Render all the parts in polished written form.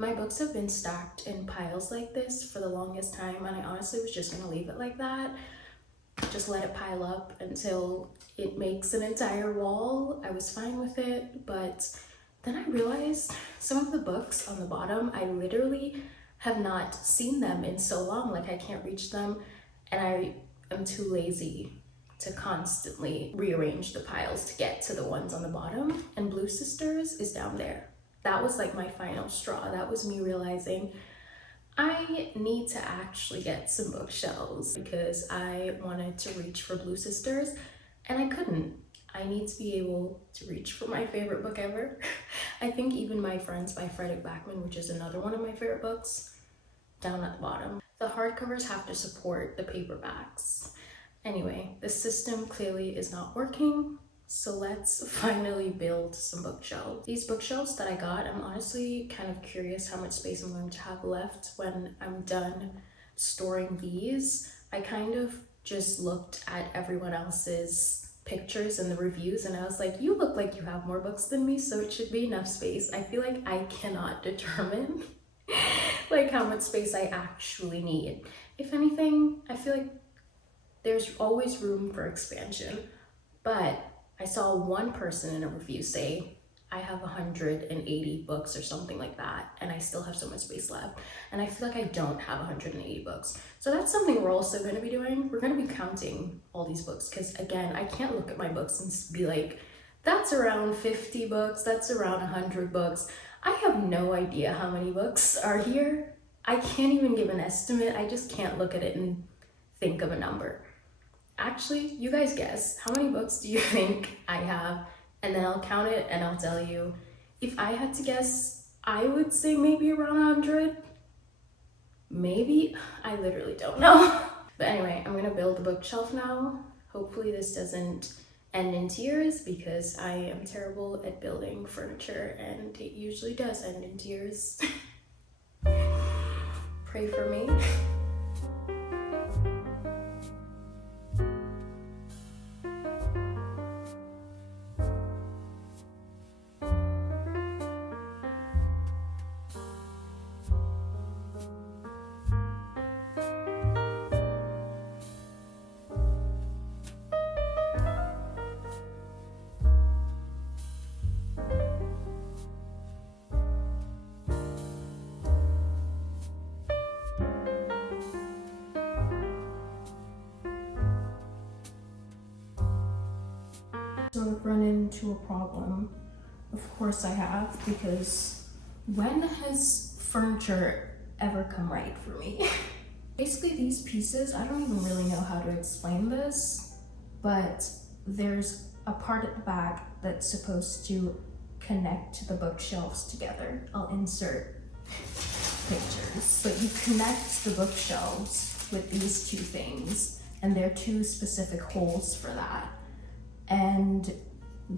My books have been stacked in piles like this for the longest time, and I honestly was just gonna leave it like that. Just let it pile up until it makes an entire wall. I was fine with it, but then I realized some of the books on the bottom, I literally have not seen them in so long, like I can't reach them, and I am too lazy to constantly rearrange the piles to get to the ones on the bottom, and Blue Sisters is down there. That was like my final straw. That was me realizing I need to actually get some bookshelves because I wanted to reach for Blue Sisters and I couldn't. I need to be able to reach for my favorite book ever. I think even My Friends by Frederick Backman, which is another one of my favorite books, down at the bottom. The hardcovers have to support the paperbacks. Anyway, the system clearly is not working, so let's finally build some bookshelves. These bookshelves that I got, I'm honestly kind of curious how much space I'm going to have left when I'm done storing these. I kind of just looked at everyone else's pictures and the reviews and I was like, you look like you have more books than me, so it should be enough space. I feel like I cannot determine like how much space I actually need. If anything, I feel like there's always room for expansion, but I saw one person in a review say, I have 180 books or something like that, and I still have so much space left. And I feel like I don't have 180 books. So that's something we're also going to be doing. We're going to be counting all these books because, again, I can't look at my books and be like, that's around 50 books, that's around 100 books. I have no idea how many books are here. I can't even give an estimate. I just can't look at it and think of a number. Actually, you guys guess, how many books do you think I have? And then I'll count it and I'll tell you. If I had to guess, I would say maybe around 100. Maybe, I literally don't know. But anyway, I'm gonna build a bookshelf now. Hopefully this doesn't end in tears because I am terrible at building furniture and it usually does end in tears. Pray for me. So I've run into a problem. Of course I have, because when has furniture ever come right for me? Basically these pieces, I don't even really know how to explain this, but there's a part at the back that's supposed to connect the bookshelves together. I'll insert pictures. But you connect the bookshelves with these two things, and there are two specific holes for that. And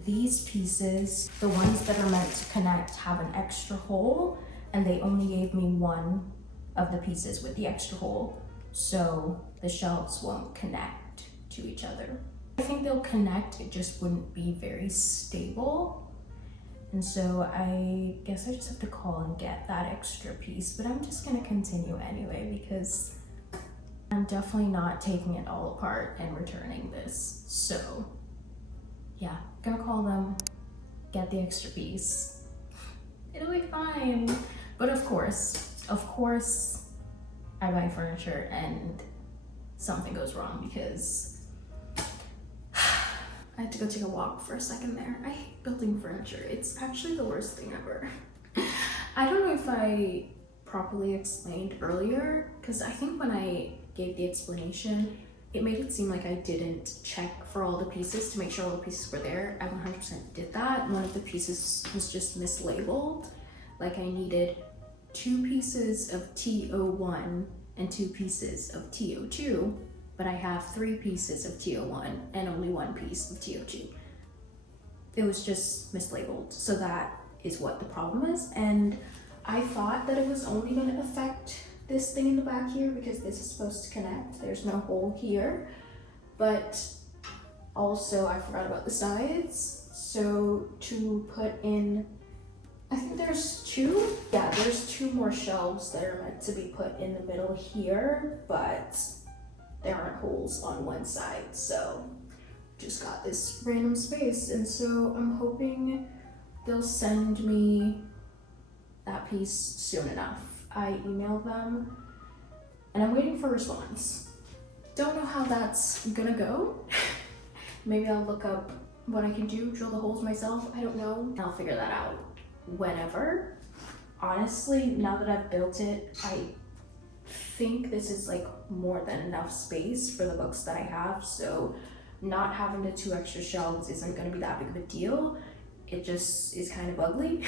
these pieces, the ones that are meant to connect, have an extra hole, and they only gave me one of the pieces with the extra hole, so the shelves won't connect to each other. I think they'll connect, it just wouldn't be very stable. And so I guess I just have to call and get that extra piece, but I'm just gonna continue anyway because I'm definitely not taking it all apart and returning this. So yeah, gonna call them, get the extra piece. It'll be fine. But of course, I buy furniture and something goes wrong because I had to go take a walk for a second there. I hate building furniture. It's actually the worst thing ever. I don't know if I properly explained earlier, because I think when I gave the explanation, it made it seem like I didn't check for all the pieces to make sure all the pieces were there. I 100% did that. One of the pieces was just mislabeled. Like I needed 2 pieces of TO1 and 2 pieces of TO2, but I have 3 pieces of TO1 and only 1 piece of TO2. It was just mislabeled. So that is what the problem is. And I thought that it was only going to affect this thing in the back here because this is supposed to connect. There's no hole here, but also I forgot about the sides. So to put in, I think there's 2. Yeah, yeah, there's 2 more shelves that are meant to be put in the middle here, but there aren't holes on one side, so just got this random space. And so I'm hoping they'll send me that piece soon enough. I emailed them and I'm waiting for a response. Don't know how that's gonna go. Maybe I'll look up what I can do, drill the holes myself, I don't know. I'll figure that out whenever. Honestly, now that I've built it, I think this is like more than enough space for the books that I have, so not having the 2 extra shelves isn't gonna be that big of a deal. It just is kind of ugly.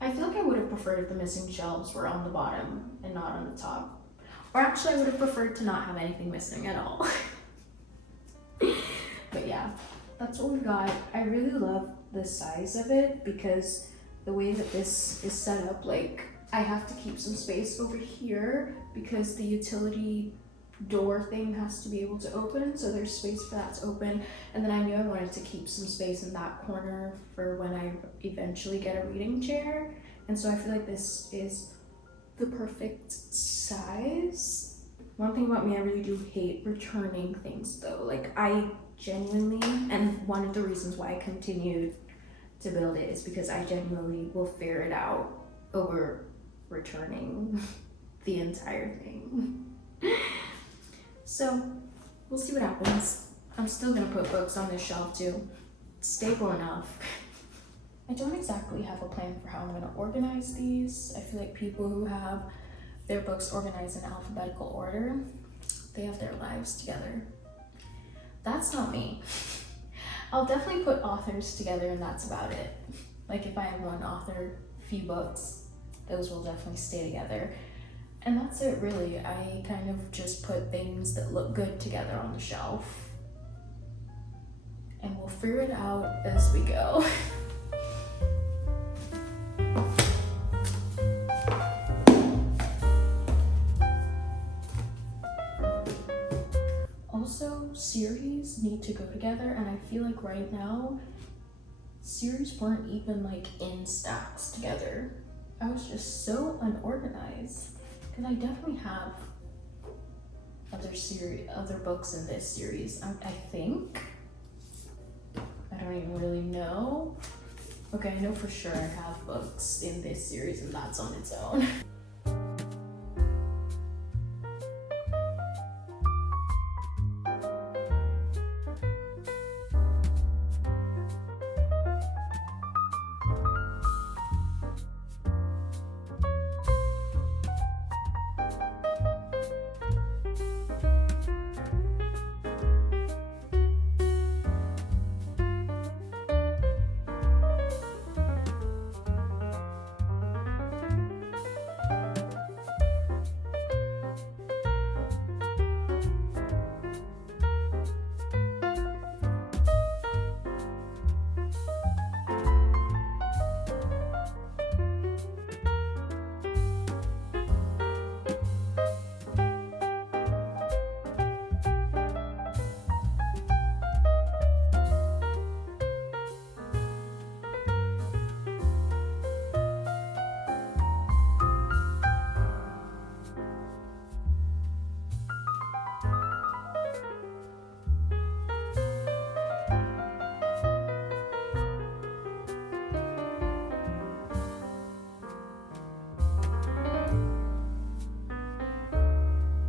I feel like I would have preferred if the missing shelves were on the bottom and not on the top. Or actually, I would have preferred to not have anything missing at all. But yeah, that's what we got. I really love the size of it because the way that this is set up, like I have to keep some space over here because the utility door thing has to be able to open, so there's space for that to open. And then I knew I wanted to keep some space in that corner for when I eventually get a reading chair, and so I feel like this is the perfect size. One thing about me, I really do hate returning things though. Like I genuinely, and one of the reasons why I continued to build it is because I genuinely will figure it out over returning the entire thing. So we'll see what happens. I'm still gonna put books on this shelf too. It's stable enough. I don't exactly have a plan for how I'm gonna organize these. I feel like people who have their books organized in alphabetical order, they have their lives together. That's not me. I'll definitely put authors together and that's about it. Like if I have one author, few books, those will definitely stay together. And that's it really. I kind of just put things that look good together on the shelf. And we'll figure it out as we go. Also, series need to go together, and I feel like right now, series weren't even like in stacks together. I was just so unorganized, because I definitely have other books in this series. I think. I don't even really know. Okay, I know for sure I have books in this series, and that's on its own.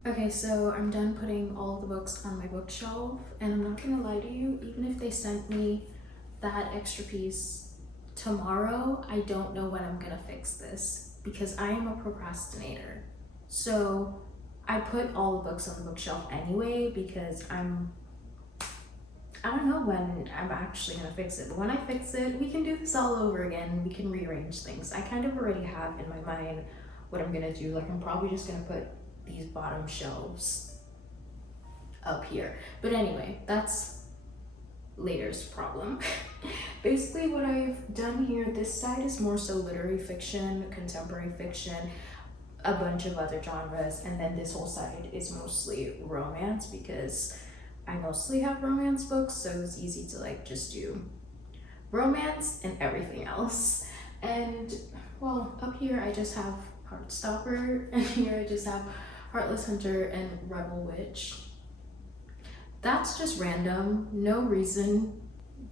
Okay, so I'm done putting all of the books on my bookshelf, and I'm not gonna lie to you, even if they sent me that extra piece tomorrow, I don't know when I'm gonna fix this because I am a procrastinator. So I put all the books on the bookshelf anyway because I don't know when I'm actually gonna fix it, but when I fix it, we can do this all over again. We can rearrange things. I kind of already have in my mind what I'm gonna do. Like I'm probably just gonna put these bottom shelves up here. But anyway, that's later's problem. Basically what I've done here, this side is more so literary fiction, contemporary fiction, a bunch of other genres, and then this whole side is mostly romance because I mostly have romance books, so it's easy to like just do romance and everything else. And Well, up here I just have Heartstopper, and here I just have Heartless Hunter and Rebel Witch. That's just random, no reason.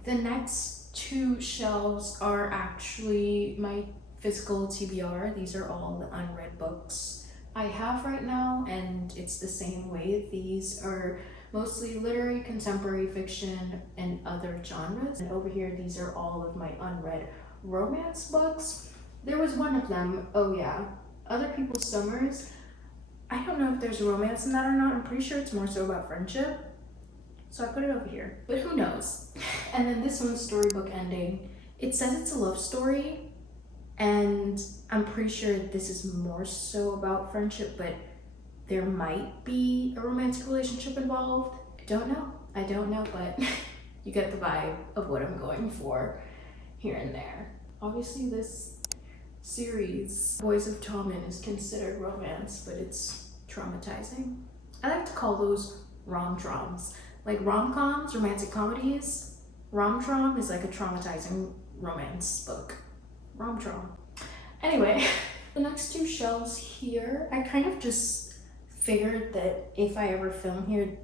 The next two shelves are actually my physical TBR. These are all the unread books I have right now, and it's the same way. These are mostly literary, contemporary fiction, and other genres. And over here, these are all of my unread romance books. There was one of them, oh yeah, Other People's Summers. I don't know if there's romance in that or not. I'm pretty sure it's more so about friendship. So I put it over here, but who knows? And then this one's Storybook Ending. It says it's a love story, and I'm pretty sure this is more so about friendship, but there might be a romantic relationship involved. I don't know, but you get the vibe of what I'm going for here and there. Obviously this series, Boys of Tommen, is considered romance, but it's traumatizing. I like to call those rom-troms. Like rom-coms, romantic comedies, rom-trom is like a traumatizing romance book. Rom-trom. Anyway, the next two shelves here, I kind of just figured that if I ever film here,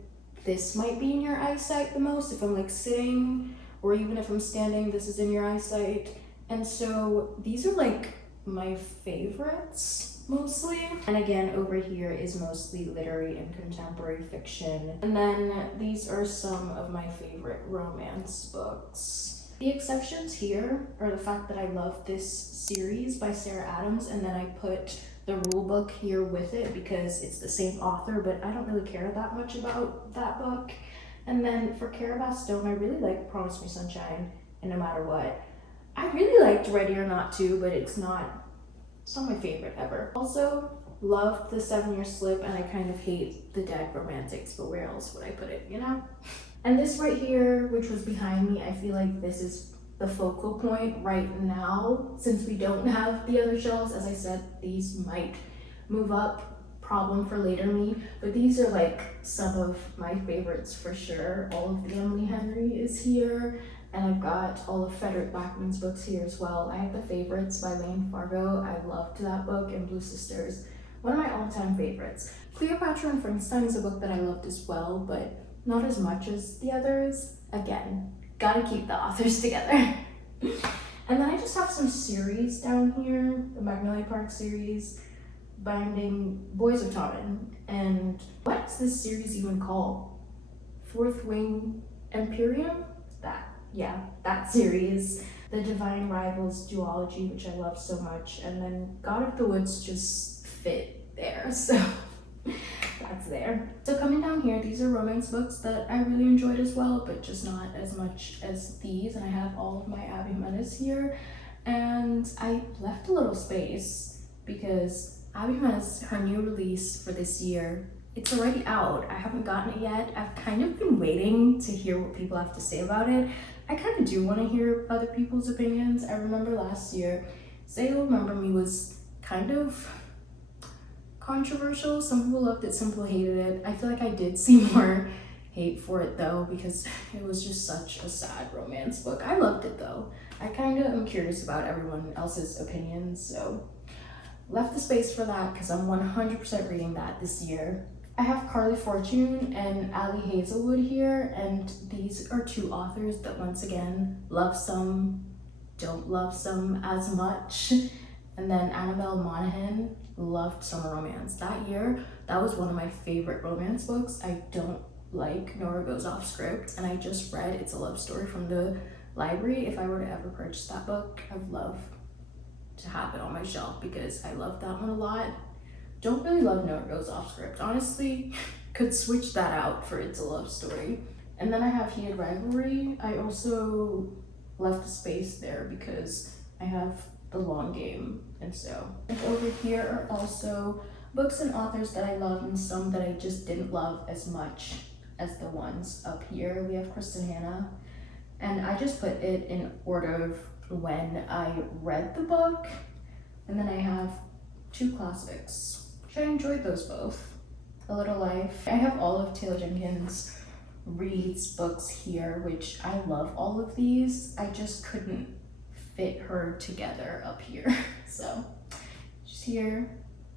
this might be in your eyesight the most. If I'm like sitting, or even if I'm standing, this is in your eyesight. And so these are like my favorites mostly. And again, over here is mostly literary and contemporary fiction. And then these are some of my favorite romance books. The exceptions here are the fact that I love this series by Sarah Adams, and then I put the rule book here with it because it's the same author, but I don't really care that much about that book. And then for Carabas Stone, I really like Promise Me Sunshine and No Matter What. I really liked Ready or Not too, but it's not my favorite ever. Also loved The 7-Year Slip, and I kind of hate the Dead Romantics, but where else would I put it, you know? And this right here, which was behind me, I feel like this is the focal point right now, since we don't have the other shelves. As I said, these might move up, problem for later me, but these are like some of my favorites for sure. All of the Emily Henry is here, and I've got all of Frederick Backman's books here as well. I have The Favorites by Lane Fargo. I loved that book, and Blue Sisters, one of my all-time favorites. Cleopatra and Frankenstein is a book that I loved as well, but not as much as the others. Again, gotta keep the authors together. And then I just have some series down here, the Magnolia Park series, Binding Boys of Tommen, and what's this series even called? Fourth Wing Imperium? That series. The Divine Rivals duology, which I love so much, and then God of the Woods just fit there, so that's there. So coming down here, these are romance books that I really enjoyed as well, but just not as much as these. And I have all of my Abby Menace here, and I left a little space because Abby Menace, her new release for this year, it's already out. I haven't gotten it yet. I've kind of been waiting to hear what people have to say about it. I kind of do want to hear other people's opinions. I remember last year, Say You'll Remember Me was kind of controversial. Some people loved it, some people hated it. I feel like I did see more hate for it though, because it was just such a sad romance book. I loved it though. I kind of am curious about everyone else's opinions, so left the space for that because I'm 100% reading that this year. I have Carly Fortune and Ali Hazelwood here, and these are two authors that once again love some, don't love some as much. And then Annabelle Monaghan, loved summer romance. That year, that was one of my favorite romance books. I don't like Nora Goes Off Script, and I just read It's a Love Story from the library. If I were to ever purchase that book, I'd love to have it on my shelf because I love that one a lot. Don't really love Nora Goes Off Script. Honestly, could switch that out for It's a Love Story. And then I have Heated Rivalry. I also left a space there because I have The Long Game, and so. And over here are also books and authors that I love and some that I just didn't love as much as the ones up here. We have Kristen Hanna, and I just put it in order of when I read the book. And then I have two classics, which I enjoyed those both. A Little Life. I have all of Taylor Jenkins Reid's books here, which I love all of these. I just couldn't fit her together up here. So she's here.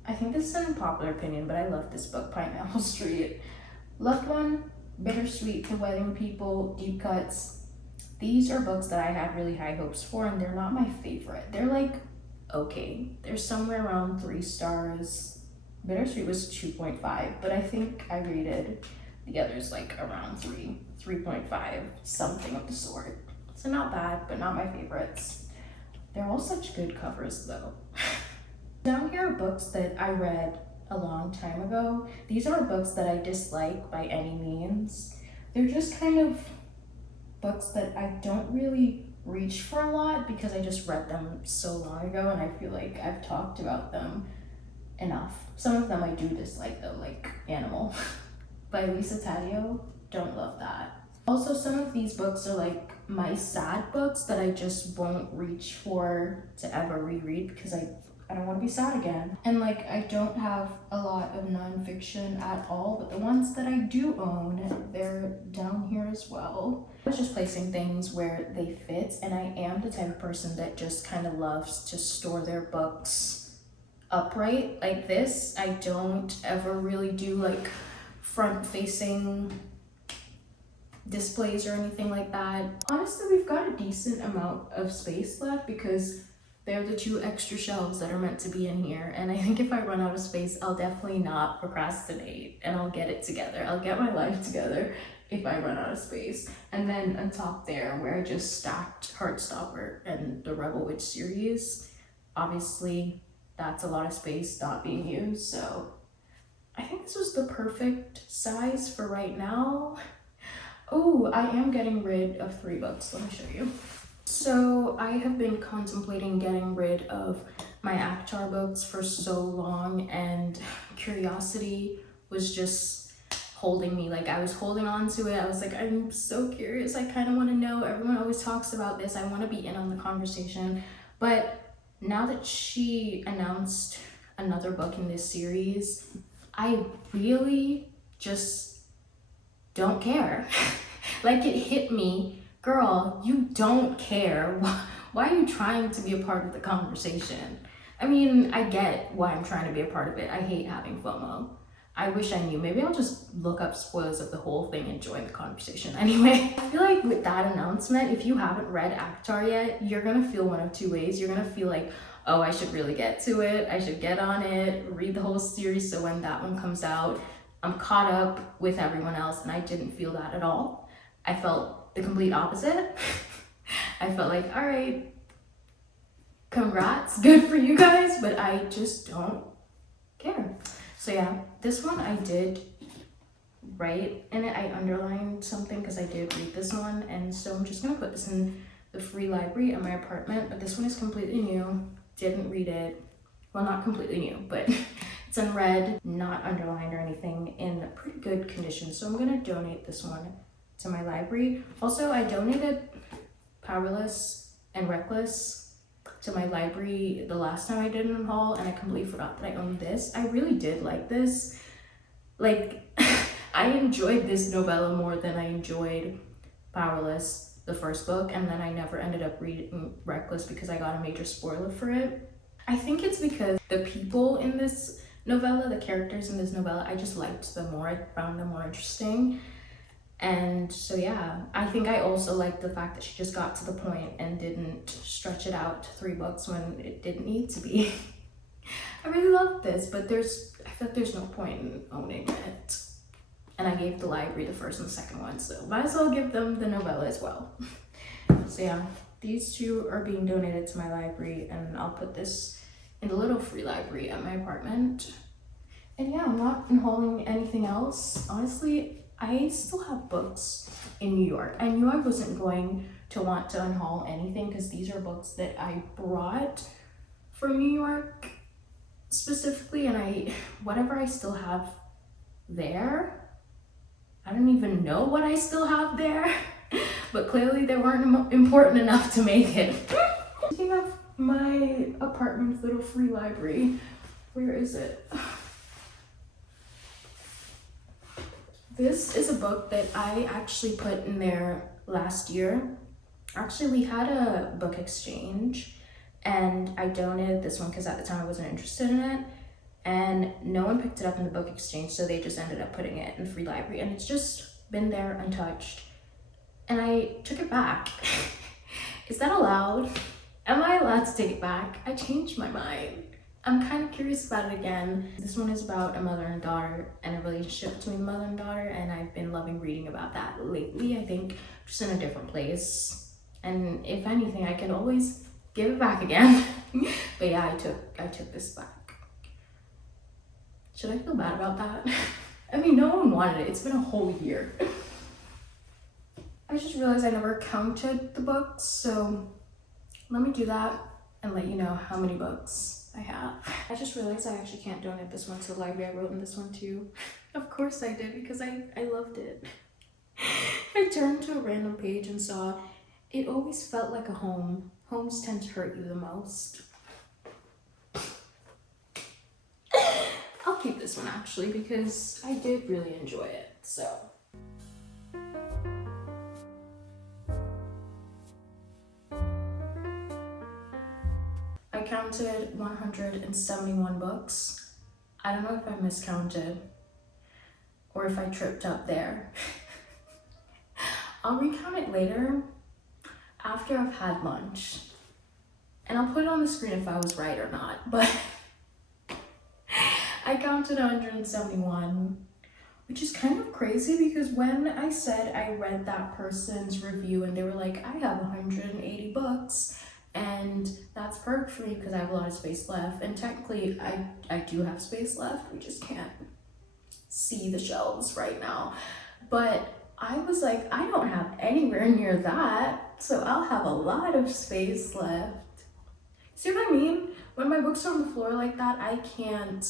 I think this is an unpopular opinion, but I love this book, Pineapple Street. Loved One, Bittersweet, The Wedding People, Deep Cuts. These are books that I had really high hopes for, and they're not my favorite. They're like, okay. They're somewhere around 3 stars. Bittersweet was 2.5, but I think I rated the others like around 3.5, something of the sort. So not bad, but not my favorites. They're all such good covers though. Down here are books that I read a long time ago. These aren't books that I dislike by any means. They're just kind of books that I don't really reach for a lot because I just read them so long ago and I feel like I've talked about them enough. Some of them I do dislike though, like Animal by Lisa Taddeo. Don't love that. Also, some of these books are like my sad books that I just won't reach for to ever reread because I don't want to be sad again. And like, I don't have a lot of nonfiction at all, but the ones that I do own, they're down here as well. I was just placing things where they fit, and I am the type of person that just kind of loves to store their books upright like this. I don't ever really do like front-facing displays or anything like that. Honestly, we've got a decent amount of space left because they're the 2 extra shelves that are meant to be in here. And I think if I run out of space, I'll definitely not procrastinate and I'll get it together. I'll get my life together if I run out of space. And then on top there, where I just stacked Heartstopper and the Rebel Witch series, obviously that's a lot of space not being used. So I think this was the perfect size for right now. Oh, I am getting rid of 3 books. Let me show you. So I have been contemplating getting rid of my Avatar books for so long, and curiosity was just holding me. Like, I was holding on to it. I was like, I'm so curious. I kind of want to know. Everyone always talks about this. I want to be in on the conversation. But now that she announced another book in this series, I really just don't care. Like, it hit me. Girl, you don't care. Why are you trying to be a part of the conversation? I mean, I get why I'm trying to be a part of it. I hate having FOMO. I wish I knew. Maybe I'll just look up spoilers of the whole thing and join the conversation anyway. I feel like with that announcement, if you haven't read Avatar yet, you're gonna feel one of 2 ways. You're gonna feel like, oh, I should really get to it. I should get on it, read the whole series so when that one comes out, I'm caught up with everyone else, and I didn't feel that at all. I felt the complete opposite. I felt like, all right, congrats, good for you guys, but I just don't care. So yeah, this one I did write in it. I underlined something because I did read this one, and so I'm just gonna put this in the free library at my apartment, but this one is completely new. Didn't read it. Well, not completely new, but it's in red, not underlined or anything, in pretty good condition. So I'm gonna donate this one to my library. Also, I donated Powerless and Reckless to my library the last time I did an unhaul, and I completely forgot that I owned this. I really did like this. Like, I enjoyed this novella more than I enjoyed Powerless, the first book, and then I never ended up reading Reckless because I got a major spoiler for it. I think it's because the people in this novella, the characters in this novella, I just liked them more. I found them more interesting. And so yeah, I think I also liked the fact that she just got to the point and didn't stretch it out to 3 books when it didn't need to be. I really loved this, but I feel like there's no point in owning it. And I gave the library the first and the second one, so might as well give them the novella as well. So yeah, these 2 are being donated to my library, and I'll put this in the little free library at my apartment. And yeah, I'm not unhauling anything else. Honestly, I still have books in New York. I knew I wasn't going to want to unhaul anything because these are books that I brought from New York specifically, and whatever I still have there, I don't even know what I still have there, but clearly they weren't important enough to make it. Speaking of my apartment's little free library, where is it? This is a book that I actually put in there last year. Actually, we had a book exchange and I donated this one because at the time I wasn't interested in it, and no one picked it up in the book exchange, so they just ended up putting it in free library, and it's just been there untouched. And I took it back. Is that allowed? Am I allowed to take it back? I changed my mind. I'm kind of curious about it again. This one is about a mother and daughter and a relationship between mother and daughter, and I've been loving reading about that lately. I think just in a different place. And if anything, I can always give it back again. But yeah, I took this back. Should I feel bad about that? I mean, no one wanted it. It's been a whole year. I just realized I never counted the books, so let me do that and let you know how many books I have. I just realized I actually can't donate this one to the library. I wrote in this one too. Of course I did, because I loved it. I turned to a random page and saw, "It always felt like a home. Homes tend to hurt you the most." I'll keep this one actually because I did really enjoy it, so. I counted 171 books. I don't know if I miscounted or if I tripped up there. I'll recount it later after I've had lunch. And I'll put it on the screen if I was right or not, but I counted 171, which is kind of crazy because when I said I read that person's review and they were like, "I have 180 books, and that's perfect for me because I have a lot of space left." And technically I do have space left, we just can't see the shelves right now. But I was like, I don't have anywhere near that, so I'll have a lot of space left. See what I mean? When my books are on the floor like that, I can't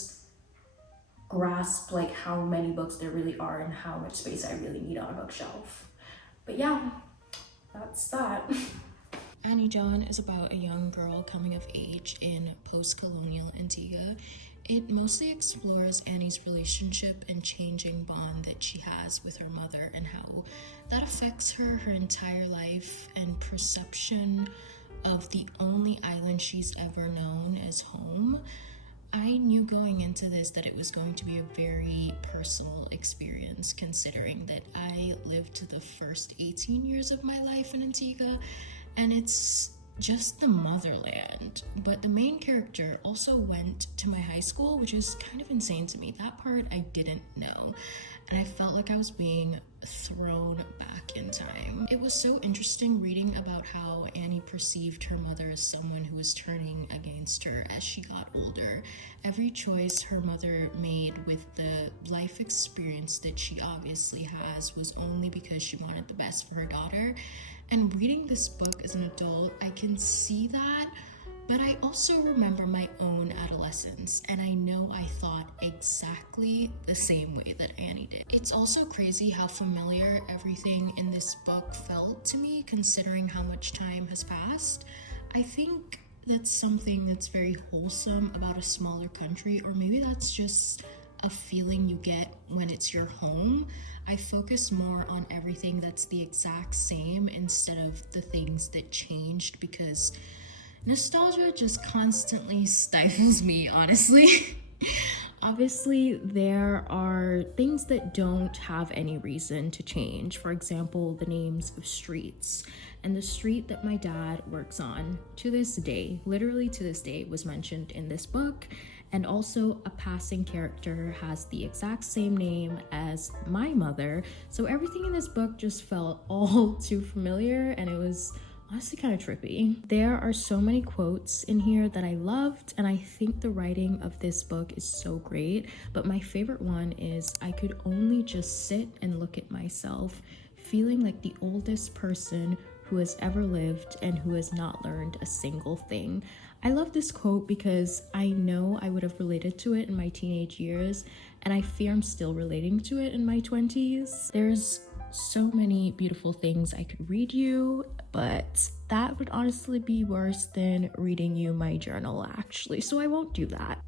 grasp like how many books there really are and how much space I really need on a bookshelf. But yeah, that's that. Annie John is about a young girl coming of age in post-colonial Antigua. It mostly explores Annie's relationship and changing bond that she has with her mother and how that affects her entire life and perception of the only island she's ever known as home. I knew going into this that it was going to be a very personal experience, considering that I lived the first 18 years of my life in Antigua, and it's just the motherland. But the main character also went to my high school, which is kind of insane to me. That part I didn't know, and I felt like I was being thrown back in time. It was so interesting reading about how Annie perceived her mother as someone who was turning against her as she got older. Every choice her mother made with the life experience that she obviously has was only because she wanted the best for her daughter. And reading this book as an adult, I can see that, but I also remember my own adolescence, and I know I thought exactly the same way that Annie did. It's also crazy how familiar everything in this book felt to me, considering how much time has passed. I think that's something that's very wholesome about a smaller country, or maybe that's just a feeling you get when it's your home. I focus more on everything that's the exact same instead of the things that changed, because nostalgia just constantly stifles me, honestly. Obviously, there are things that don't have any reason to change. For example, the names of streets. And the street that my dad works on to this day, literally to this day, was mentioned in this book. And also a passing character has the exact same name as my mother. So everything in this book just felt all too familiar, and it was honestly kind of trippy. There are so many quotes in here that I loved, and I think the writing of this book is so great. But my favorite one is, "I could only just sit and look at myself, feeling like the oldest person who has ever lived and who has not learned a single thing." I love this quote because I know I would have related to it in my teenage years, and I fear I'm still relating to it in my 20s. There's so many beautiful things I could read you, but that would honestly be worse than reading you my journal, actually, so I won't do that.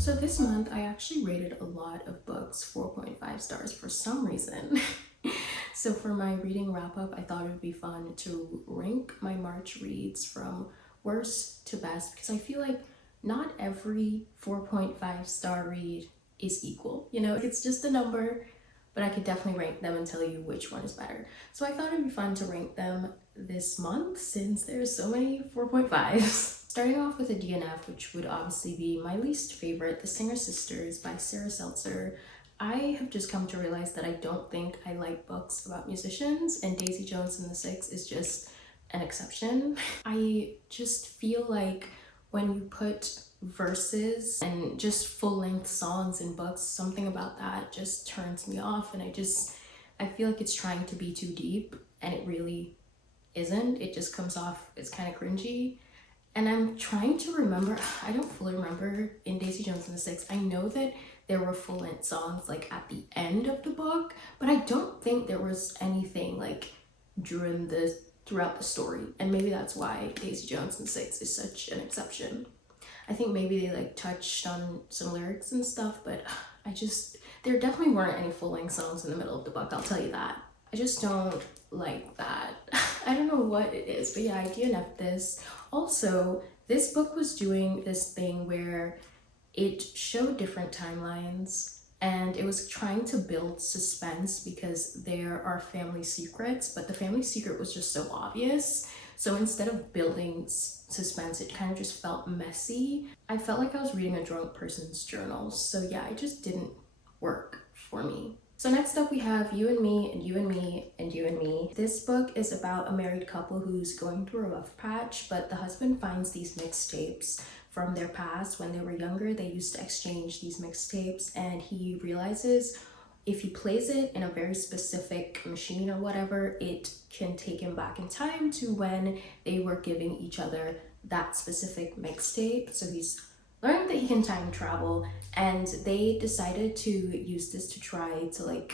So this month I actually rated a lot of books 4.5 stars for some reason. So for my reading wrap up, I thought it would be fun to rank my March reads from worst to best, because I feel like not every 4.5 star read is equal. You know, it's just a number, but I could definitely rank them and tell you which one is better. So I thought it'd be fun to rank them this month since there's so many 4.5s. Starting off with a DNF, which would obviously be my least favorite, The Singer Sisters by Sarah Seltzer. I have just come to realize that I don't think I like books about musicians, and Daisy Jones and the Six is just an exception. I just feel like when you put verses and just full-length songs in books, something about that just turns me off, and I feel like it's trying to be too deep, and it really isn't. It just comes off as kind of cringy. And I'm trying to remember, I don't fully remember in Daisy Jones and the Six. I know that there were full-length songs like at the end of the book, but I don't think there was anything like throughout the story. And maybe that's why Daisy Jones and the Six is such an exception. I think maybe they like touched on some lyrics and stuff, but there definitely weren't any full-length songs in the middle of the book, I'll tell you that. I just don't like that. I don't know what it is, but yeah, I DNF'd this. Also, this book was doing this thing where it showed different timelines, and it was trying to build suspense because there are family secrets, but the family secret was just so obvious. So instead of building suspense, it kind of just felt messy. I felt like I was reading a drunk person's journal. So yeah, it just didn't work for me. So next up we have You and Me and You and Me and You and Me. This book is about a married couple who's going through a rough patch, but the husband finds these mixtapes from their past. When they were younger, they used to exchange these mixtapes, and he realizes if he plays it in a very specific machine or whatever, it can take him back in time to when they were giving each other that specific mixtape. So he's learned that he can time travel, and they decided to use this to try to like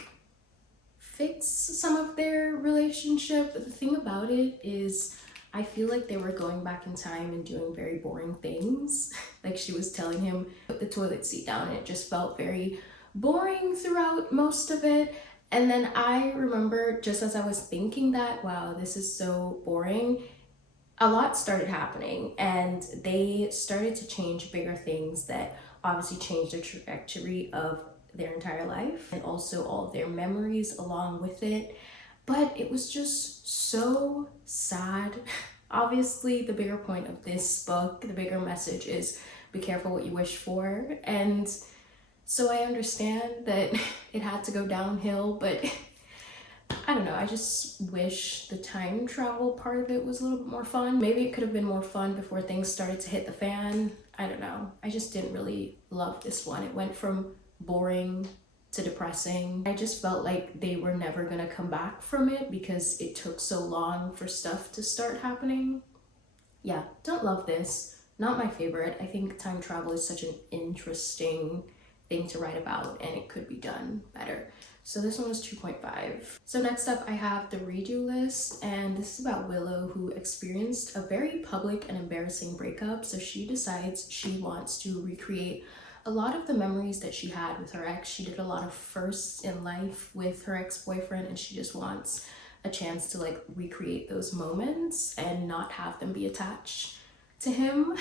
fix some of their relationship. But the thing about it is I feel like they were going back in time and doing very boring things. Like she was telling him put the toilet seat down, and it just felt very boring throughout most of it. And then I remember just as I was thinking that, wow, this is so boring, a lot started happening, and they started to change bigger things that obviously changed the trajectory of their entire life and also all of their memories along with it. But it was just so sad. Obviously, the bigger point of this book, the bigger message is be careful what you wish for. And so I understand that it had to go downhill, but I don't know, I just wish the time travel part of it was a little bit more fun. Maybe it could have been more fun before things started to hit the fan. I don't know. I just didn't really love this one. It went from boring to depressing. I just felt like they were never gonna come back from it because it took so long for stuff to start happening. Yeah, don't love this. Not my favorite. I think time travel is such an interesting thing to write about, and it could be done better. So this one was 2.5. So next up I have the redo list, and this is about Willow, who experienced a very public and embarrassing breakup. So she decides she wants to recreate a lot of the memories that she had with her ex. She did a lot of firsts in life with her ex-boyfriend, and she just wants a chance to like recreate those moments and not have them be attached to him.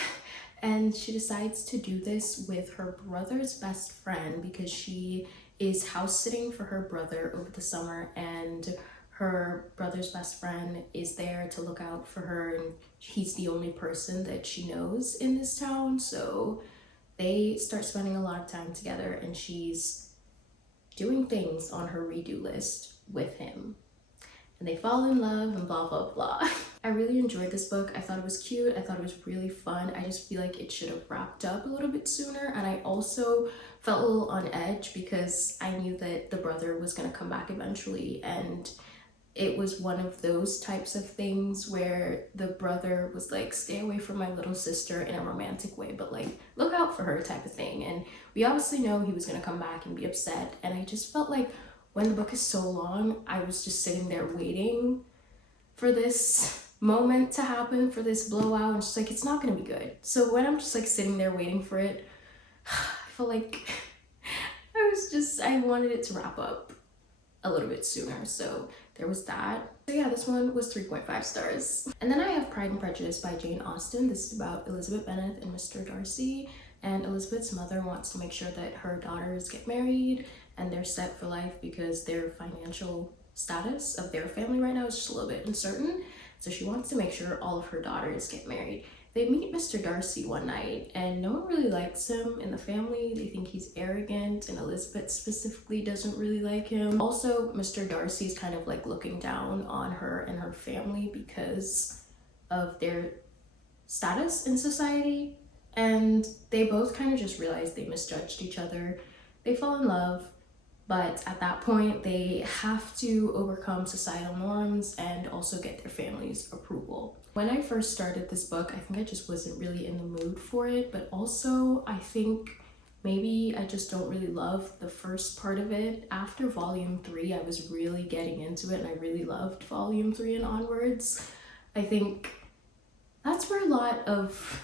And she decides to do this with her brother's best friend because she is house sitting for her brother over the summer, and her brother's best friend is there to look out for her, and he's the only person that she knows in this town. So they start spending a lot of time together, and she's doing things on her redo list with him, and they fall in love and blah blah blah. I really enjoyed this book. I thought it was cute. I thought it was really fun. I just feel like it should have wrapped up a little bit sooner, and I also felt a little on edge because I knew that the brother was going to come back eventually, and it was one of those types of things where the brother was like, stay away from my little sister in a romantic way, but like look out for her type of thing. And we obviously know he was going to come back and be upset, and I just felt like when the book is so long, I was just sitting there waiting for this moment to happen, for this blowout, and just like, it's not gonna be good. So when I'm just like sitting there waiting for it, I felt like I wanted it to wrap up a little bit sooner, so there was that. So yeah, this one was 3.5 stars. And then I have Pride and Prejudice by Jane Austen. This is about Elizabeth Bennet and Mr. Darcy, and Elizabeth's mother wants to make sure that her daughters get married and they're set for life because their financial status of their family right now is just a little bit uncertain. So she wants to make sure all of her daughters get married. They meet Mr. Darcy one night and no one really likes him in the family. They think he's arrogant, and Elizabeth specifically doesn't really like him. Also, Mr. Darcy's kind of like looking down on her and her family because of their status in society. And they both kind of just realize they misjudged each other. They fall in love, but at that point they have to overcome societal norms and also get their family's approval. When I first started this book, I think I just wasn't really in the mood for it, but also I think maybe I just don't really love the first part of it. After volume 3, I was really getting into it and I really loved volume 3 and onwards. I think that's where a lot of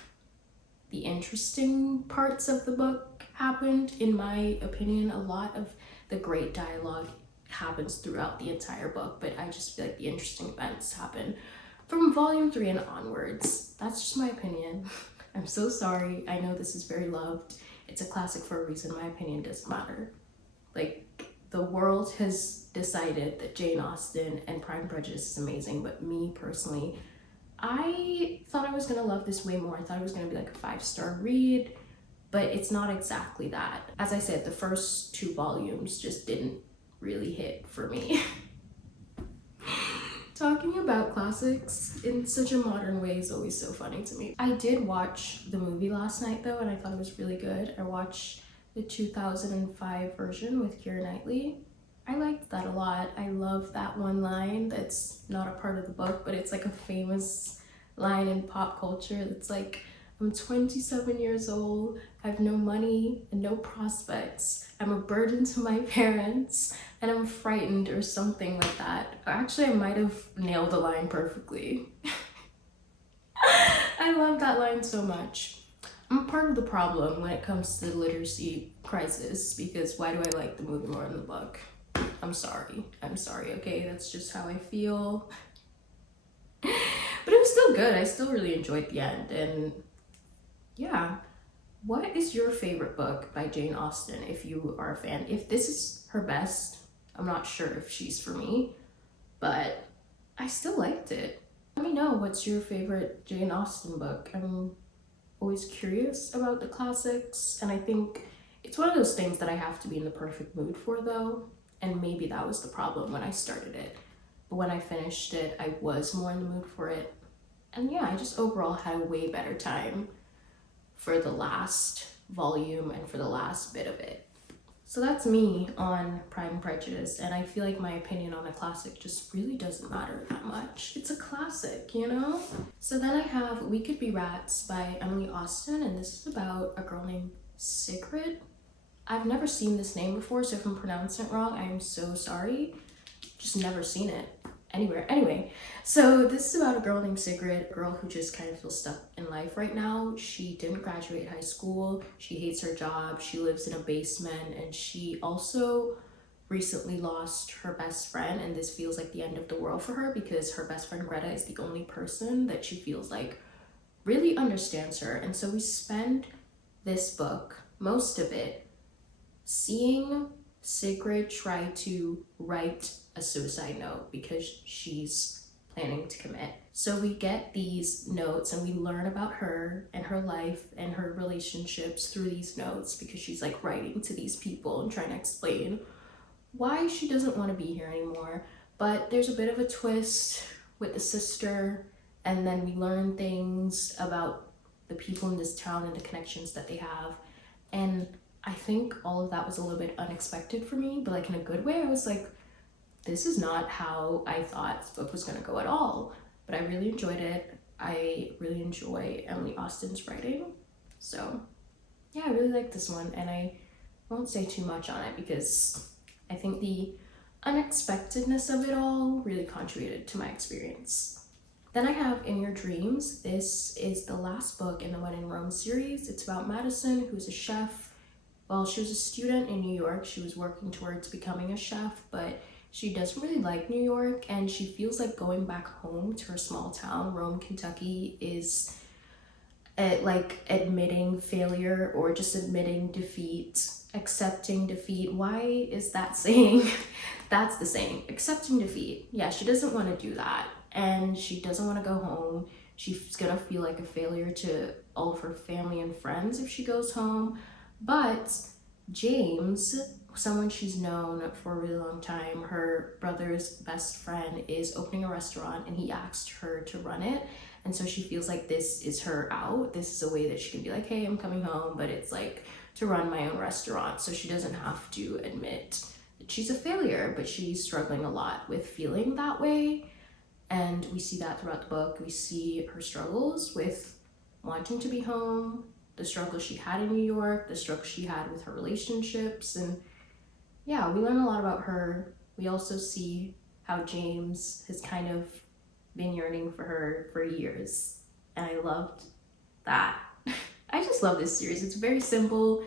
the interesting parts of the book happened, in my opinion. A lot of the great dialogue happens throughout the entire book, but I just feel like the interesting events happen from volume 3 and onwards. That's just my opinion. I'm so sorry. I know this is very loved. It's a classic for a reason. My opinion doesn't matter. Like, the world has decided that Jane Austen and Pride and Prejudice is amazing, but me personally, I thought I was gonna love this way more. I thought it was gonna be like a 5-star read, but it's not exactly that. As I said, the first 2 volumes just didn't really hit for me. Talking about classics in such a modern way is always so funny to me. I did watch the movie last night though, and I thought it was really good. I watched the 2005 version with Keira Knightley. I liked that a lot. I love that one line that's not a part of the book, but it's like a famous line in pop culture. It's like, I'm 27 years old, I have no money and no prospects, I'm a burden to my parents, and I'm frightened, or something like that. Actually, I might have nailed the line perfectly. I love that line so much. I'm part of the problem when it comes to the literacy crisis, because why do I like the movie more than the book? I'm sorry, okay? That's just how I feel. But it was still good. I still really enjoyed the end, and yeah. What is your favorite book by Jane Austen, if you are a fan? If this is her best, I'm not sure if she's for me, but I still liked it. Let me know what's your favorite Jane Austen book. I'm always curious about the classics, and I think it's one of those things that I have to be in the perfect mood for though, and maybe that was the problem when I started it. But when I finished it, I was more in the mood for it. And yeah, I just overall had a way better time for the last volume and for the last bit of it. So that's me on Pride and Prejudice, and I feel like my opinion on a classic just really doesn't matter that much. It's a classic, you know? So then I have We Could Be Rats by Emily Austen, and this is about a girl named Sigrid. I've never seen this name before, so if I'm pronouncing it wrong, I'm so sorry. Just never seen it anywhere. Anyway, so this is about a girl named Sigrid, a girl who just kind of feels stuck in life right now. She didn't graduate high school, she hates her job, she lives in a basement, and she also recently lost her best friend, and this feels like the end of the world for her because her best friend Greta is the only person that she feels like really understands her. And so we spend this book, most of it, seeing Sigrid try to write a suicide note because she's planning to commit. So we get these notes and we learn about her and her life and her relationships through these notes, because she's like writing to these people and trying to explain why she doesn't want to be here anymore. But there's a bit of a twist with the sister, and then we learn things about the people in this town and the connections that they have. And I think all of that was a little bit unexpected for me, but like in a good way. I was like, this is not how I thought this book was gonna go at all. But I really enjoyed it. I really enjoy Emily Austen's writing. So yeah, I really like this one, and I won't say too much on it because I think the unexpectedness of it all really contributed to my experience. Then I have In Your Dreams. This is the last book in the When in Rome series. It's about Madison, who's a chef, well, she was a student in New York. She was working towards becoming a chef, but she doesn't really like New York, and she feels like going back home to her small town, Rome, Kentucky, is like admitting failure or just admitting defeat, accepting defeat. Why is that saying? That's the saying, accepting defeat. Yeah, she doesn't want to do that, and she doesn't want to go home. She's gonna feel like a failure to all of her family and friends if she goes home. But James, someone she's known for a really long time, her brother's best friend, is opening a restaurant, and he asked her to run it. And so she feels like this is her out. This is a way that she can be like, hey, I'm coming home, but it's like to run my own restaurant. So she doesn't have to admit that she's a failure, but she's struggling a lot with feeling that way. And we see that throughout the book. We see her struggles with wanting to be home, the struggle she had in New York, the struggle she had with her relationships. And yeah, we learn a lot about her. We also see how James has kind of been yearning for her for years, and I loved that. I just love this series. It's very simple,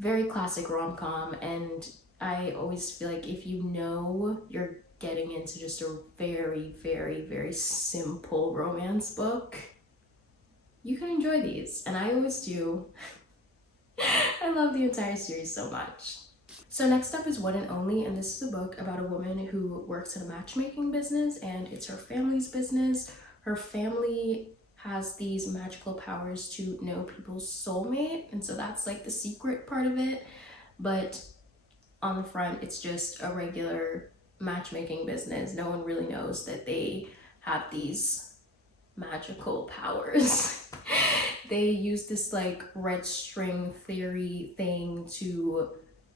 very classic rom-com, and I always feel like if you know you're getting into just a very, very, very simple romance book, you can enjoy these, and I always do. I love the entire series so much. So next up is One and Only, and this is a book about a woman who works in a matchmaking business, and it's her family's business. Her family has these magical powers to know people's soulmate, and so that's like the secret part of it. But on the front, it's just a regular matchmaking business. No one really knows that they have these magical powers. They use this like red string theory thing to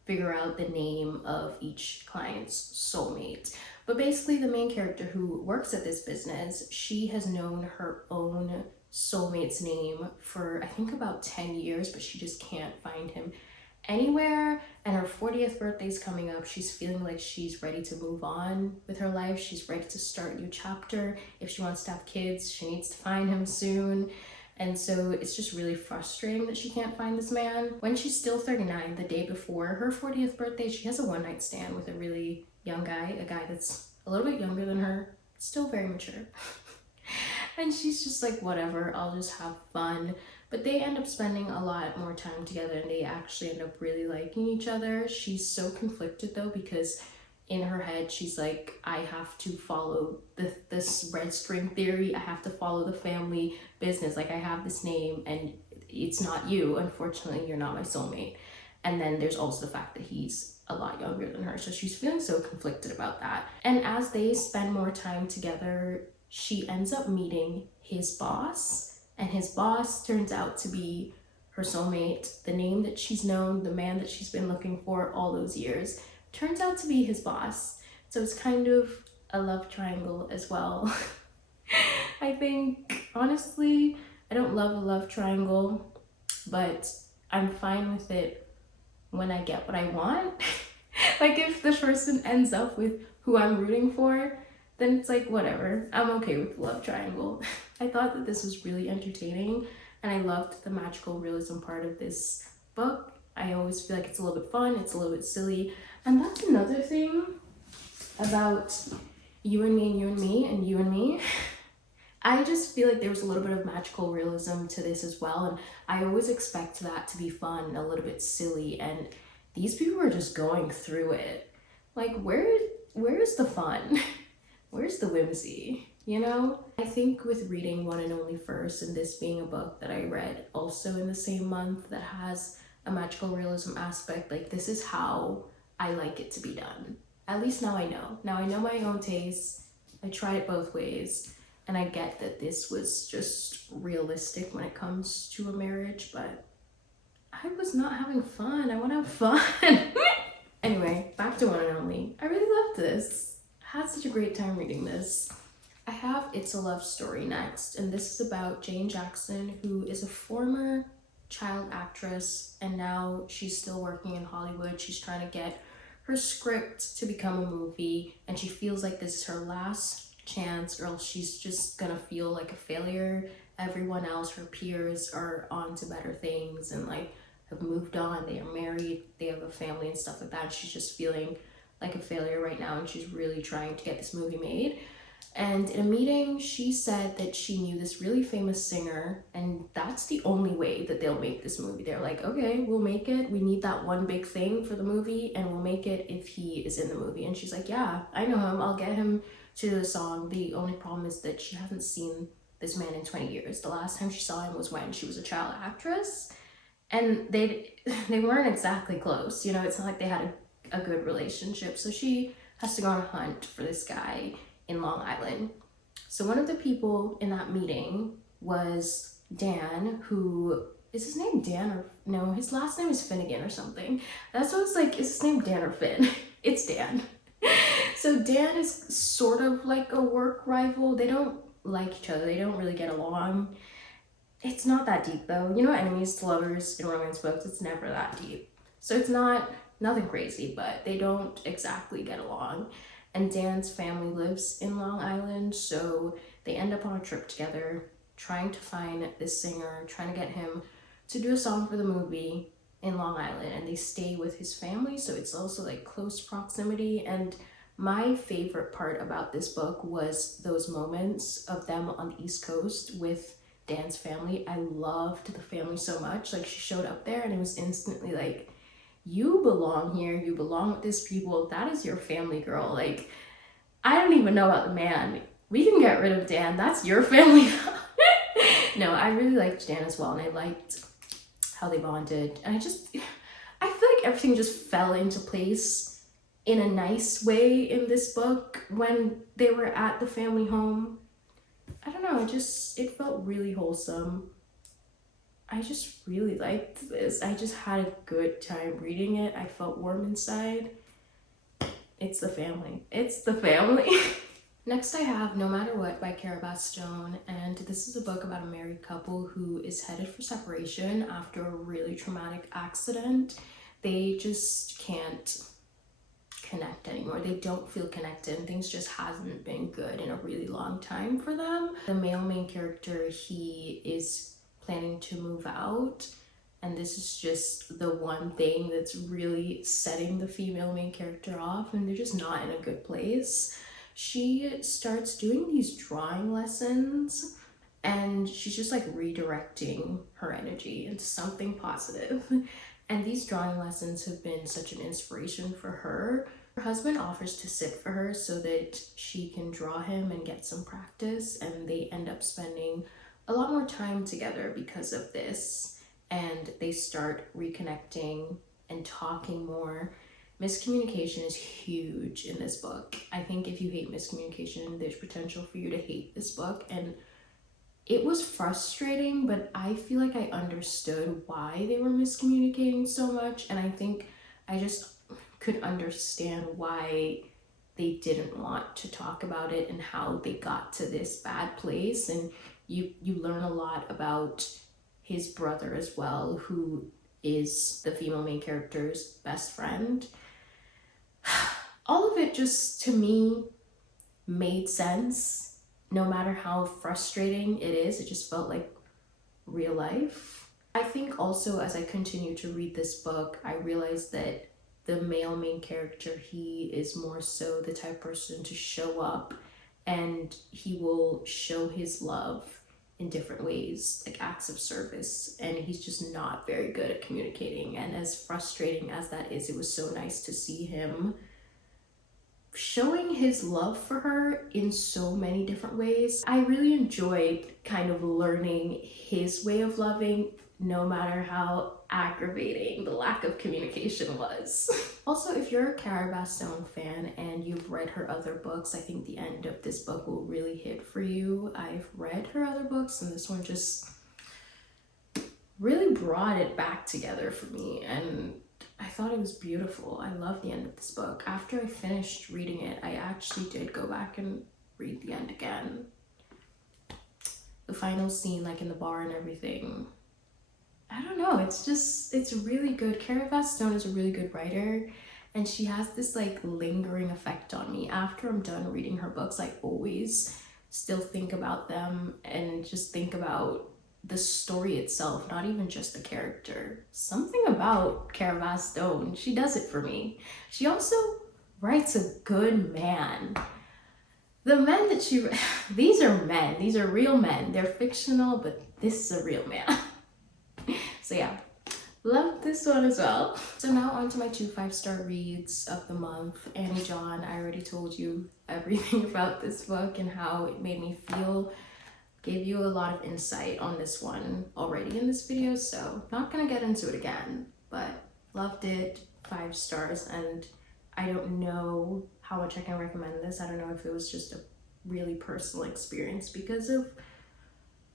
figure out the name of each client's soulmate. But basically the main character who works at this business, she has known her own soulmate's name for I think about 10 years, but she just can't find him anywhere. And her 40th birthday is coming up. She's feeling like she's ready to move on with her life. She's ready to start a new chapter. If she wants to have kids, she needs to find him soon. And so it's just really frustrating that she can't find this man. When she's still 39, the day before her 40th birthday, she has a one-night stand with a really young guy, a guy that's a little bit younger than her, still very mature. And she's just like, whatever, I'll just have fun. But they end up spending a lot more time together, and they actually end up really liking each other. She's so conflicted though, because in her head she's like, I have to follow this red string theory. I have to follow the family business. Like, I have this name and it's not you. Unfortunately, you're not my soulmate. And then there's also the fact that he's a lot younger than her. So she's feeling so conflicted about that. And as they spend more time together, she ends up meeting his boss, and his boss turns out to be her soulmate, the name that she's known, the man that she's been looking for all those years, turns out to be his boss. So it's kind of a love triangle as well. I think, honestly, I don't love a love triangle, but I'm fine with it when I get what I want. Like, if the person ends up with who I'm rooting for, then it's like, whatever, I'm okay with the love triangle. I thought that this was really entertaining, and I loved the magical realism part of this book. I always feel like it's a little bit fun, it's a little bit silly. And that's another thing about You and Me and You and Me and You and Me. I just feel like there was a little bit of magical realism to this as well, and I always expect that to be fun and a little bit silly, and these people are just going through it. Like, where's the fun? Where's the whimsy? You know? I think with reading One and Only first, and this being a book that I read also in the same month that has a magical realism aspect, like, this is how I like it to be done. At least now I know. Now I know my own taste. I tried it both ways, and I get that this was just realistic when it comes to a marriage, but I was not having fun. I want to have fun. Anyway, back to One and Only. I really loved this. I had such a great time reading this. I have It's a Love Story next, and this is about Jane Jackson, who is a former child actress, and now she's still working in Hollywood. She's trying to get her script to become a movie, and she feels like this is her last chance, or else she's just gonna feel like a failure. Everyone else, her peers, are on to better things, and like have moved on, they are married, they have a family and stuff like that. She's just feeling like a failure right now, and she's really trying to get this movie made. And in a meeting, she said that she knew this really famous singer, and that's the only way that they'll make this movie. They're like, okay, we'll make it. We need that one big thing for the movie, and we'll make it if he is in the movie. And she's like, yeah, I know him. I'll get him to do the song. The only problem is that she hasn't seen this man in 20 years. The last time she saw him was when she was a child actress, and they weren't exactly close. You know, it's not like they had a good relationship. So she has to go on a hunt for this guy in Long Island. So one of the people in that meeting was Dan, who is his name Dan or no, his last name is Finnegan or something. That's what it's like, is his name Dan or Finn? It's Dan. So Dan is sort of like a work rival. They don't like each other. They don't really get along. It's not that deep though. You know, enemies to lovers in romance books, it's never that deep. So it's nothing crazy, but they don't exactly get along. And Dan's family lives in Long Island, so they end up on a trip together, trying to find this singer, trying to get him to do a song for the movie in Long Island, and they stay with his family, so it's also like close proximity. And my favorite part about this book was those moments of them on the East Coast with Dan's family. I loved the family so much. Like, she showed up there and it was instantly like, you belong here, you belong with these people, that is your family, girl. Like, I don't even know about the man. We can get rid of Dan, that's your family. No, I really liked Dan as well, and I liked how they bonded. And I feel like everything just fell into place in a nice way in this book when they were at the family home. I don't know, it felt really wholesome. I just really liked this. I just had a good time reading it. I felt warm inside. It's the family. It's the family. Next I have No Matter What by Cara Bastone, and this is a book about a married couple who is headed for separation after a really traumatic accident. They just can't connect anymore. They don't feel connected, and things just hasn't been good in a really long time for them. The male main character, he is planning to move out, and this is just the one thing that's really setting the female main character off, and they're just not in a good place. She starts doing these drawing lessons, and she's just like redirecting her energy into something positive. And these drawing lessons have been such an inspiration for her. Her husband offers to sit for her so that she can draw him and get some practice, and they end up spending a lot more time together because of this, and they start reconnecting and talking more. Miscommunication is huge in this book. I think if you hate miscommunication, there's potential for you to hate this book, and it was frustrating, but I feel like I understood why they were miscommunicating so much, and I think I just could understand why they didn't want to talk about it and how they got to this bad place. And you learn a lot about his brother as well, who is the female main character's best friend. All of it just, to me, made sense. No matter how frustrating it is, it just felt like real life. I think also as I continue to read this book, I realized that the male main character, he is more so the type of person to show up, and he will show his love in different ways, like acts of service, and he's just not very good at communicating. And as frustrating as that is, it was so nice to see him showing his love for her in so many different ways. I really enjoyed kind of learning his way of loving, no matter how aggravating the lack of communication was. Also, if you're a Cara Bastone fan and you've read her other books, I think the end of this book will really hit for you. I've read her other books, and this one just really brought it back together for me, and I thought it was beautiful. I love the end of this book. After I finished reading it, I actually did go back and read the end again. The final scene, like in the bar and everything, I don't know, it's really good. Cara Bastone is a really good writer, and she has this like lingering effect on me. After I'm done reading her books, I always still think about them and just think about the story itself, not even just the character. Something about Caravas Stone, she does it for me. She also writes a good man. The men that she, these are men, these are real men. They're fictional, but this is a real man. So yeah, love this one as well. So now on to my 2 5-star reads of the month. Annie John, I already told you everything about this book and how it made me feel. Gave you a lot of insight on this one already in this video, so not gonna get into it again, but loved it, 5 stars, and I don't know how much I can recommend this. I don't know if it was just a really personal experience because of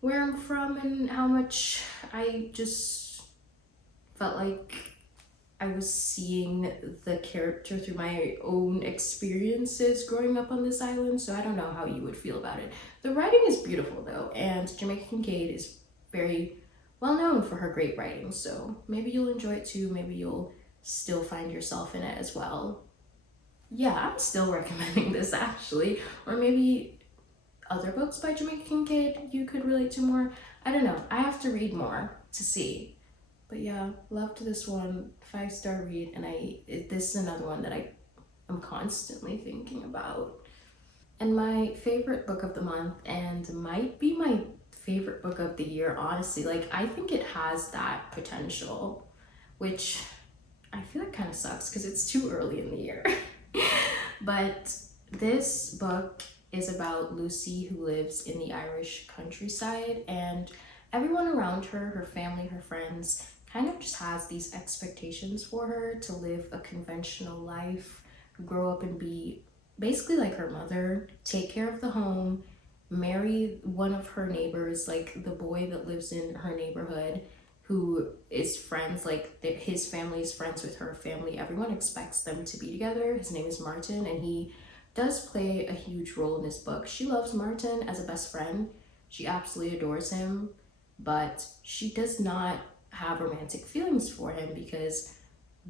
where I'm from and how much I just felt like I was seeing the character through my own experiences growing up on this island, so I don't know how you would feel about it. The writing is beautiful though, and Jamaica Kincaid is very well known for her great writing, so maybe you'll enjoy it too, maybe you'll still find yourself in it as well. Yeah, I'm still recommending this actually, or maybe other books by Jamaica Kincaid you could relate to more. I don't know, I have to read more to see. But yeah, loved this one, 5-star read, and this is another one that I'm constantly thinking about. And my favorite book of the month, and might be my favorite book of the year, honestly. Like, I think it has that potential, which I feel like kind of sucks because it's too early in the year. But this book is about Lucy, who lives in the Irish countryside, and everyone around her, her family, her friends, kind of just has these expectations for her to live a conventional life, grow up and be basically like her mother, take care of the home, marry one of her neighbors, like the boy that lives in her neighborhood, who is friends, like his family is friends with her family. Everyone expects them to be together. His name is Martin, and he does play a huge role in this book. She loves Martin as a best friend. She absolutely adores him, but she does not have romantic feelings for him because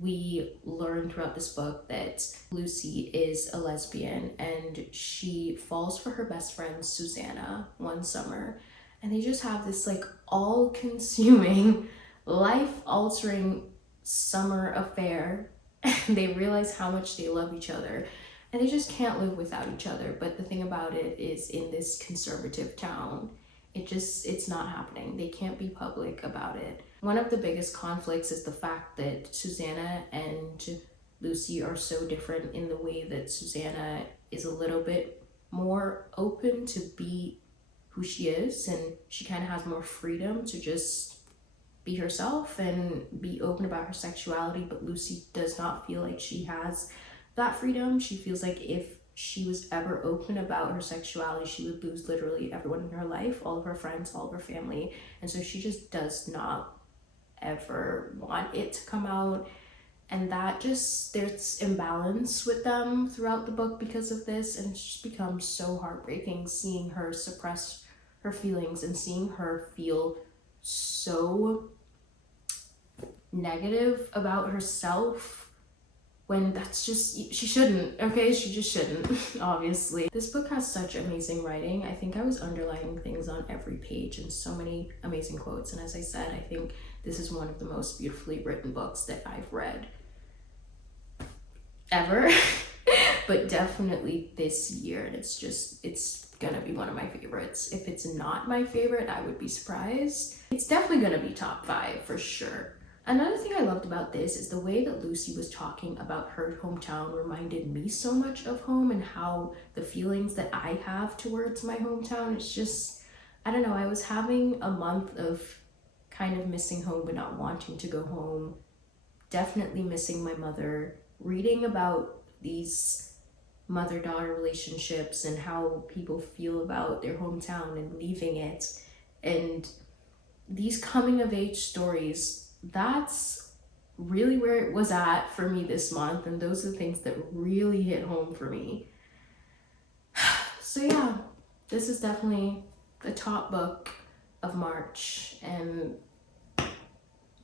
we learn throughout this book that Lucy is a lesbian, and she falls for her best friend Susanna one summer, and they just have this like all-consuming, life-altering summer affair, and they realize how much they love each other, and they just can't live without each other. But the thing about it is, in this conservative town, it's not happening. They can't be public about it. One of the biggest conflicts is the fact that Susanna and Lucy are so different in the way that Susanna is a little bit more open to be who she is, and she kind of has more freedom to just be herself and be open about her sexuality, but Lucy does not feel like she has that freedom. She feels like if she was ever open about her sexuality, she would lose literally everyone in her life, all of her friends, all of her family, and so she just does not ever want it to come out. And that just, there's imbalance with them throughout the book because of this, and it's just become so heartbreaking seeing her suppress her feelings and seeing her feel so negative about herself when that's just, she shouldn't, okay? She just shouldn't, obviously. This book has such amazing writing. I think I was underlining things on every page and so many amazing quotes. And as I said, I think this is one of the most beautifully written books that I've read ever, but definitely this year. And it's gonna be one of my favorites. If it's not my favorite, I would be surprised. It's definitely gonna be top 5 for sure. Another thing I loved about this is the way that Lucy was talking about her hometown reminded me so much of home, and how the feelings that I have towards my hometown, it's just, I don't know, I was having a month of kind of missing home but not wanting to go home, definitely missing my mother, reading about these mother-daughter relationships and how people feel about their hometown and leaving it, and these coming-of-age stories. That's really where it was at for me this month, and those are the things that really hit home for me. So yeah, this is definitely the top book of March and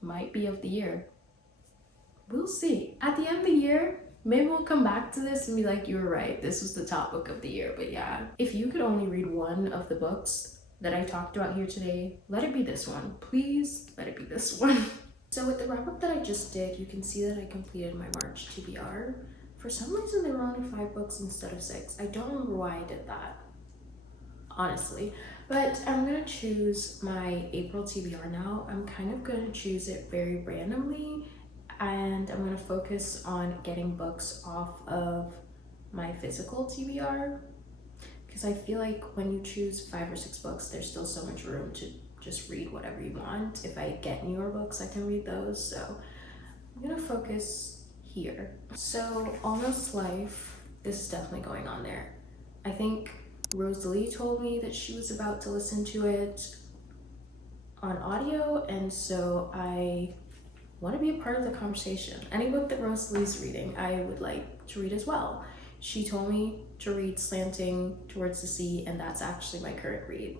might be of the year. We'll see. At the end of the year, maybe we'll come back to this and be like, you were right, this was the top book of the year. But yeah, if you could only read one of the books that I talked about here today, let it be this one. Please let it be this one. So with the wrap up that I just did, you can see that I completed my March TBR. For some reason, there were only 5 books instead of 6. I don't remember why I did that, honestly. But I'm gonna choose my April TBR now. I'm kind of gonna choose it very randomly, and I'm gonna focus on getting books off of my physical TBR, because I feel like when you choose 5 or 6 books, there's still so much room to just read whatever you want. If I get newer books, I can read those. So I'm gonna focus here. So Almost Life, this is definitely going on there. I think Rosalie told me that she was about to listen to it on audio, and so I want to be a part of the conversation. Any book that Rosalie's reading, I would like to read as well. She told me to read Slanting Towards the Sea, and that's actually my current read.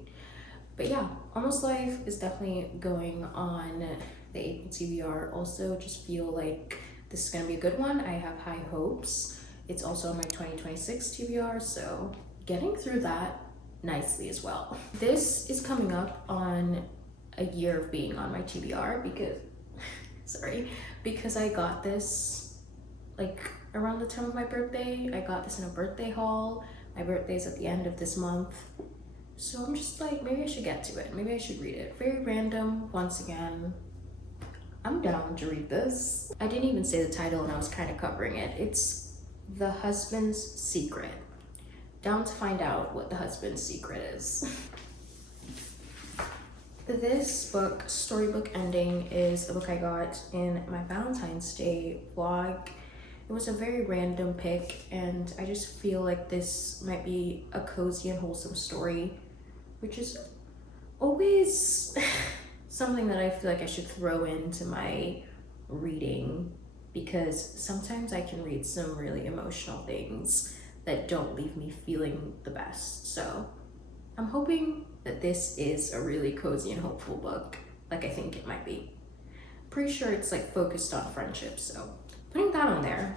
But yeah, Almost Life is definitely going on the April TBR. Also, just feel like this is gonna be a good one. I have high hopes. It's also my 2026 TBR, so getting through that nicely as well. This is coming up on a year of being on my TBR because I got this like around the time of my birthday. I got this in a birthday haul. My birthday's at the end of this month. So I'm just like, maybe I should get to it. Maybe I should read it. Very random, once again. I'm down to read this. I didn't even say the title and I was kind of covering it. It's The Husband's Secret. Down to find out what the husband's secret is. This book, Storybook Ending, is a book I got in my Valentine's Day vlog. It was a very random pick, and I just feel like this might be a cozy and wholesome story, which is always something that I feel like I should throw into my reading, because sometimes I can read some really emotional things that don't leave me feeling the best. So I'm hoping that this is a really cozy and hopeful book, like I think it might be. Pretty sure it's like focused on friendship, so putting that on there.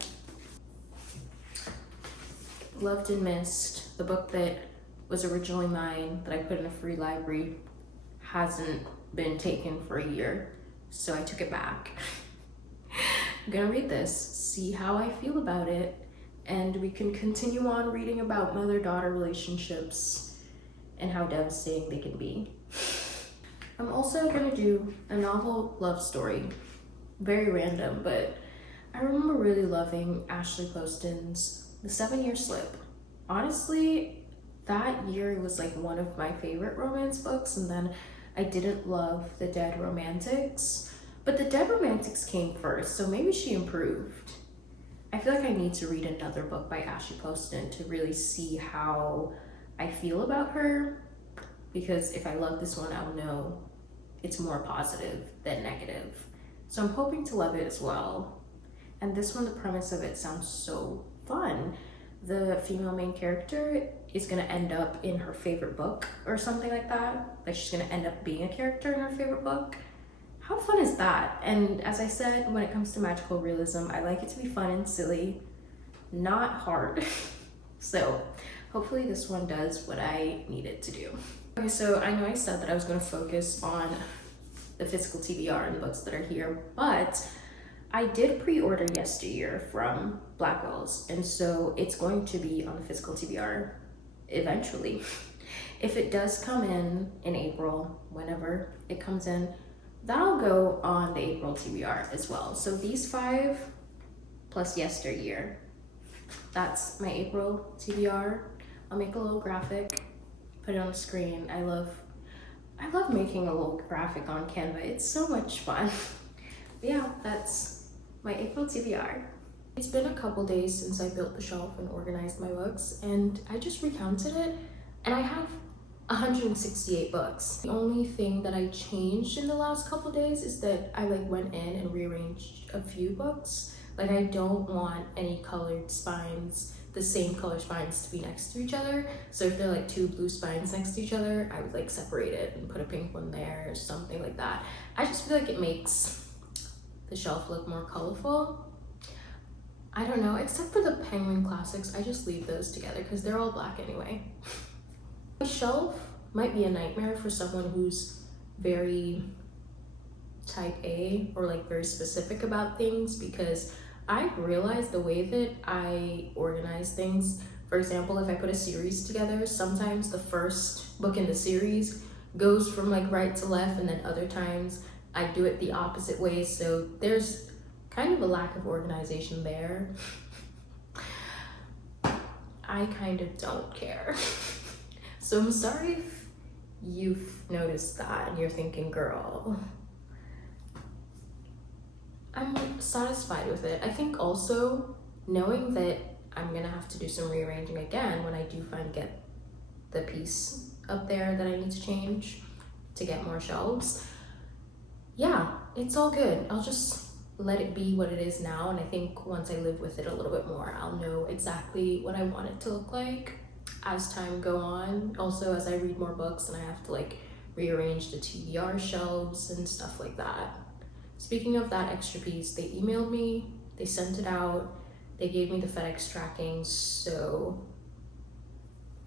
Loved and Missed, the book that was originally mine that I put in a free library, hasn't been taken for a year, so I took it back. I'm gonna read this, see how I feel about it, and we can continue on reading about mother-daughter relationships and how devastating they can be. I'm also gonna do a novel love story. Very random, but I remember really loving Ashley Poston's The 7-Year Slip. Honestly, that year was like one of my favorite romance books, and then I didn't love The Dead Romantics, but The Dead Romantics came first, so maybe she improved. I feel like I need to read another book by Ashley Poston to really see how I feel about her, because if I love this one, I'll know it's more positive than negative. So I'm hoping to love it as well. And this one, the premise of it sounds so fun. The female main character is gonna end up in her favorite book or something like that. Like she's gonna end up being a character in her favorite book. How fun is that? And as I said, when it comes to magical realism, I like it to be fun and silly, not hard. So hopefully this one does what I need it to do. Okay, so I know I said that I was gonna focus on the physical TBR and the books that are here, but I did pre-order yesteryear from Blackwell's, and so it's going to be on the physical TBR eventually. If it does come in April, whenever it comes in, that'll go on the April TBR as well. So these 5 plus yesteryear, that's my April TBR. I'll make a little graphic, put it on the screen. I love making a little graphic on Canva. It's so much fun. But yeah, that's my April TBR. It's been a couple days since I built the shelf and organized my books, and I just recounted it, and I have 168 books. The only thing that I changed in the last couple days is that I went in and rearranged a few books. Like I don't want any colored spines, the same color spines, to be next to each other. So if they're 2 blue spines next to each other, I would separate it and put a pink one there or something like that. I just feel like it makes the shelf look more colorful. I don't know, except for the Penguin Classics, I just leave those together because they're all black anyway. My shelf might be a nightmare for someone who's very type A or like very specific about things, because I realized the way that I organize things, for example, if I put a series together, sometimes the first book in the series goes from like right to left, and then other times I do it the opposite way. So there's kind of a lack of organization there. I kind of don't care. So I'm sorry if you've noticed that and you're thinking, girl, I'm satisfied with it. I think also knowing that I'm gonna have to do some rearranging again when I do finally get the piece up there that I need to change to get more shelves. Yeah, it's all good. I'll just let it be what it is now, and I think once I live with it a little bit more, I'll know exactly what I want it to look like as time go on. Also, as I read more books and I have to like rearrange the TBR shelves and stuff like that. Speaking of that extra piece, they emailed me, they sent it out, they gave me the FedEx tracking, so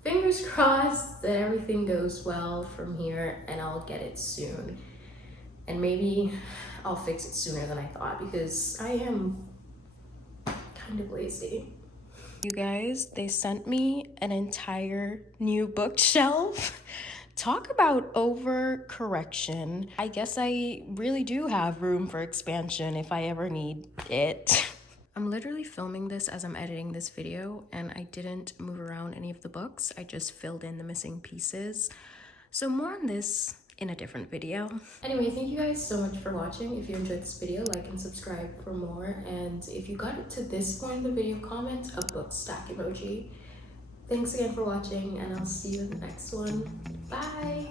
fingers crossed that everything goes well from here and I'll get it soon. And maybe I'll fix it sooner than I thought, because I am kind of lazy. You guys, they sent me an entire new bookshelf. Talk about overcorrection. I guess I really do have room for expansion if I ever need it. I'm literally filming this as I'm editing this video, and I didn't move around any of the books. I just filled in the missing pieces. So more on this in a different video. Anyway, thank you guys so much for watching. If you enjoyed this video, like and subscribe for more. And if you got it to this point in the video, comment a book stack emoji. Thanks again for watching, and I'll see you in the next one. Bye!